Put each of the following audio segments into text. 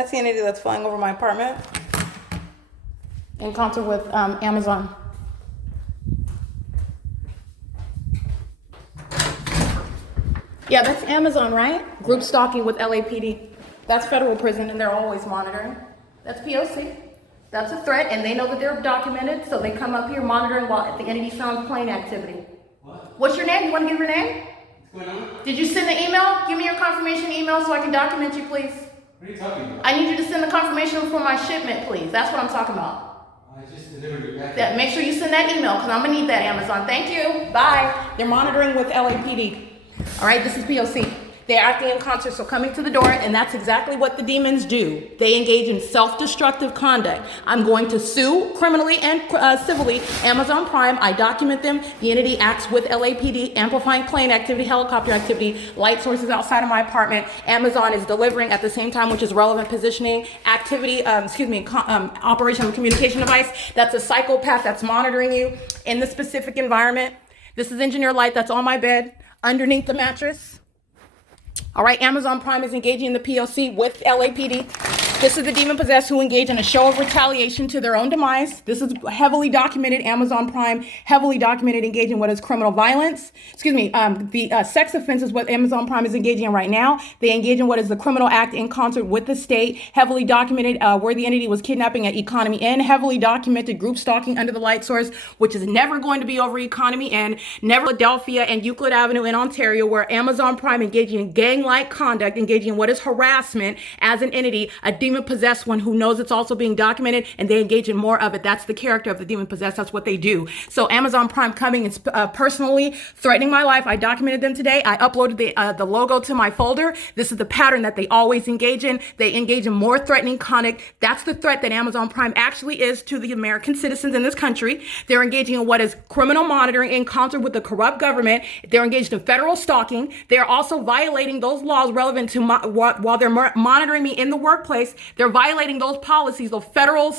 That's the entity that's flying over my apartment in concert with Amazon. Yeah, that's Amazon, right? Group stalking with LAPD. That's federal prison, and they're always monitoring. That's P.O.C. That's a threat, and they know that they're documented, so they come up here monitoring while the entity sounds plane activity. What? What's your name? You want to give your name? What's going on? Did you send the email? Give me your confirmation email so I can document you, please. What are you talking about? I need you to send the confirmation for my shipment, please. That's what I'm talking about. I just delivered it back. Make sure you send that email, because I'm going to need that, Amazon. Thank you. Bye. They're monitoring with LAPD. All right, this is P.O.C. They're acting in concert, so coming to the door, and that's exactly what the demons do. They engage in self-destructive conduct. I'm going to sue criminally and civilly Amazon Prime. I document them. The entity acts with LAPD, amplifying plane activity, helicopter activity, light sources outside of my apartment. Amazon is delivering at the same time, which is relevant positioning, activity, operational communication device. That's a psychopath that's monitoring you in the specific environment. This is engineer light that's on my bed, underneath the mattress. All right, Amazon Prime is engaging in the P.O.C. with LAPD. This is the demon possessed who engage in a show of retaliation to their own demise. This is heavily documented. Amazon Prime heavily documented engaging in what is criminal violence. The sex offense is what Amazon Prime is engaging in right now. They engage in what is the criminal act in concert with the state. Heavily documented where the entity was kidnapping at Economy Inn. Heavily documented group stalking under the light source, which is never going to be over Economy Inn. Never Philadelphia and Euclid Avenue in Ontario, where Amazon Prime engaging in gang-like conduct, engaging in what is harassment as an entity, a demon-possessed one who knows it's also being documented, and they engage in more of it. That's the character of the demon-possessed. That's what they do. So Amazon Prime coming and personally threatening my life. I documented them today. I uploaded the logo to my folder. This is the pattern that they always engage in. They engage in more threatening conduct. That's the threat that Amazon Prime actually is to the American citizens in this country. They're engaging in what is criminal monitoring in concert with the corrupt government. They're engaged in federal stalking. They're also violating those laws relevant to while they're monitoring me in the workplace. They're violating those policies, those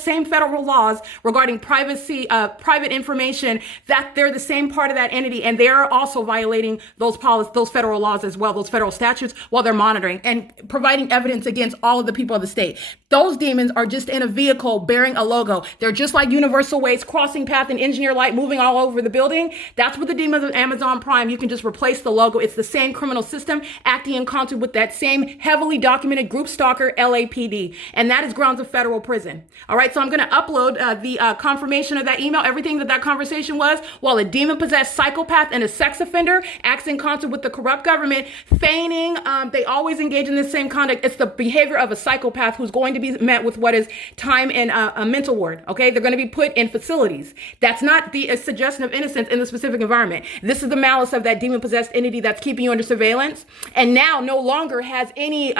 same federal laws regarding privacy, private information, that they're the same part of that entity. And they're also violating those federal laws as well, those federal statutes, while they're monitoring and providing evidence against all of the people of the state. Those demons are just in a vehicle bearing a logo. They're just like Universal Waste, Crossing Path, and Engineer Light moving all over the building. That's what the demons of Amazon Prime. You can just replace the logo. It's the same criminal system acting in concert with that same heavily documented group stalker, LAPD. And that is grounds of federal prison. All right, so I'm going to upload the confirmation of that email, everything that conversation was, while a demon-possessed psychopath and a sex offender acts in concert with the corrupt government, feigning. They always engage in the same conduct. It's the behavior of a psychopath who's going to be met with what is time in a mental ward. Okay, they're going to be put in facilities. That's not the suggestion of innocence in the specific environment. This is the malice of that demon-possessed entity that's keeping you under surveillance, and now no longer has any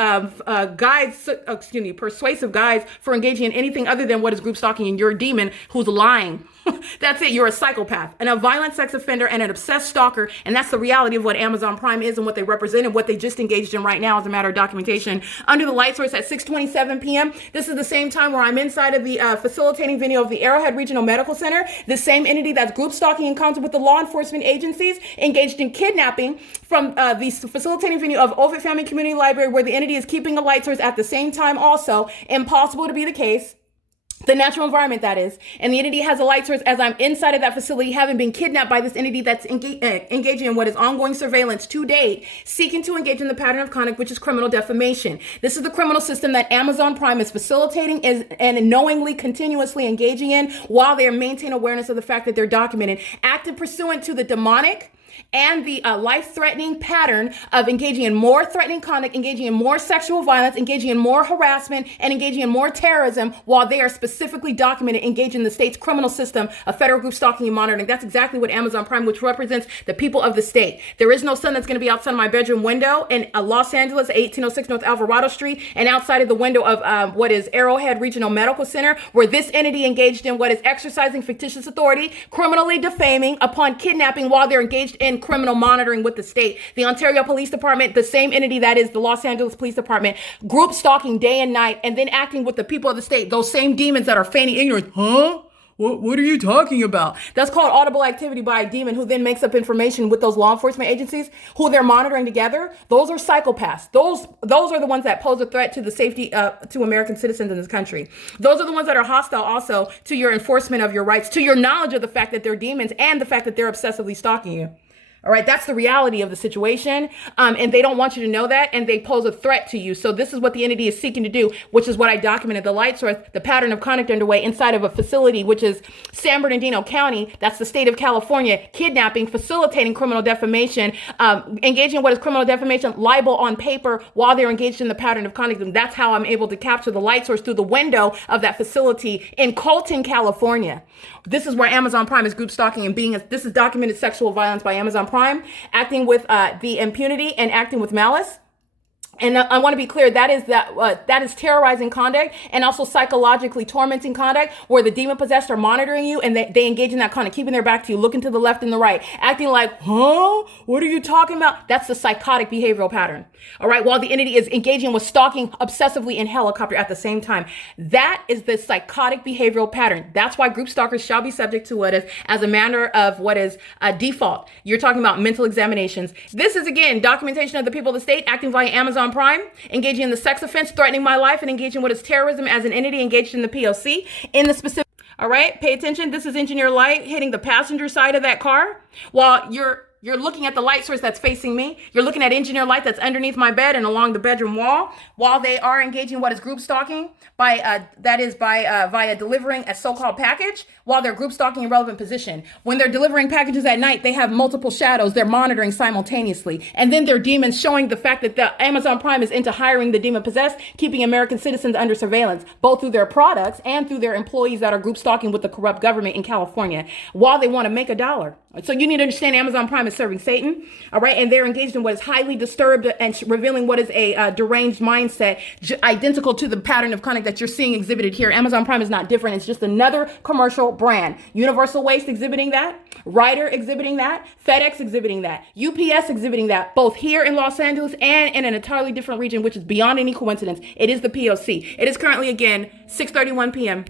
persuasive guides for engaging in anything other than what is group stalking, and you're a demon who's lying. That's it. You're a psychopath and a violent sex offender and an obsessed stalker. And that's the reality of what Amazon Prime is and what they represent and what they just engaged in right now as a matter of documentation. Under the light source at 6:27 p.m. This is the same time where I'm inside of the facilitating venue of the Arrowhead Regional Medical Center. The same entity that's group stalking in concert with the law enforcement agencies engaged in kidnapping from the facilitating venue of Ovid Family Community Library, where the entity is keeping a light source at the same time also. Impossible to be the case. The natural environment, that is. And the entity has a light source as I'm inside of that facility, having been kidnapped by this entity that's engaging in what is ongoing surveillance to date, seeking to engage in the pattern of conduct, which is criminal defamation. This is the criminal system that Amazon Prime is facilitating and knowingly, continuously engaging in while they maintain awareness of the fact that they're documented, acting pursuant to the demonic and the life-threatening pattern of engaging in more threatening conduct, engaging in more sexual violence, engaging in more harassment, and engaging in more terrorism while they are specifically documented, engaged in the state's criminal system of federal group stalking and monitoring. That's exactly what Amazon Prime, which represents the people of the state. There is no sun that's going to be outside my bedroom window in Los Angeles, 1806 North Alvarado Street, and outside of the window of what is Arrowhead Regional Medical Center, where this entity engaged in what is exercising fictitious authority, criminally defaming upon kidnapping while they're engaged in criminal monitoring with the state. The Ontario Police Department, the same entity that is the Los Angeles Police Department, group stalking day and night, and then acting with the people of the state, those same demons that are feigning ignorance. Huh? What are you talking about? That's called audible activity by a demon who then makes up information with those law enforcement agencies who they're monitoring together. Those are psychopaths. Those are the ones that pose a threat to the safety to American citizens in this country. Those are the ones that are hostile also to your enforcement of your rights, to your knowledge of the fact that they're demons and the fact that they're obsessively stalking you. All right, that's the reality of the situation. And they don't want you to know that, and they pose a threat to you. So this is what the entity is seeking to do, which is what I documented. The light source, the pattern of conduct underway inside of a facility, which is San Bernardino County. That's the state of California. Kidnapping, facilitating criminal defamation, engaging in what is criminal defamation, libel on paper while they're engaged in the pattern of conduct. And that's how I'm able to capture the light source through the window of that facility in Colton, California. This is where Amazon Prime is group stalking and this is documented sexual violence by Amazon Prime, acting with the impunity and acting with malice. And I want to be clear, that is terrorizing conduct and also psychologically tormenting conduct where the demon possessed are monitoring you and they engage in that conduct, keeping their back to you, looking to the left and the right, acting like, huh? What are you talking about? That's the psychotic behavioral pattern. All right. While the entity is engaging with stalking obsessively in helicopter at the same time. That is the psychotic behavioral pattern. That's why group stalkers shall be subject to what is as a matter of what is a default. You're talking about mental examinations. This is, again, documentation of the people of the state acting via Amazon Prime, engaging in the sex offense, threatening my life, and engaging in what is terrorism as an entity engaged in the P.O.C. in the specific. All right, pay attention. This is engineer light hitting the passenger side of that car while you're looking at the light source that's facing me. You're looking at engineer light that's underneath my bed and along the bedroom wall while they are engaging in what is group stalking via delivering a so-called package while they're group stalking in relevant position. When they're delivering packages at night, they have multiple shadows. They're monitoring simultaneously. And then they're demons showing the fact that the Amazon Prime is into hiring the demon possessed, keeping American citizens under surveillance, both through their products and through their employees that are group stalking with the corrupt government in California while they want to make a dollar. So you need to understand Amazon Prime is serving Satan, all right? And they're engaged in what is highly disturbed and revealing what is a deranged mindset, identical to the pattern of conduct that you're seeing exhibited here. Amazon Prime is not different. It's just another commercial brand. Universal Waste exhibiting that, Ryder exhibiting that, FedEx exhibiting that, UPS exhibiting that, both here in Los Angeles and in an entirely different region, which is beyond any coincidence. It is the P.O.C. It is currently, again, 6:31 p.m.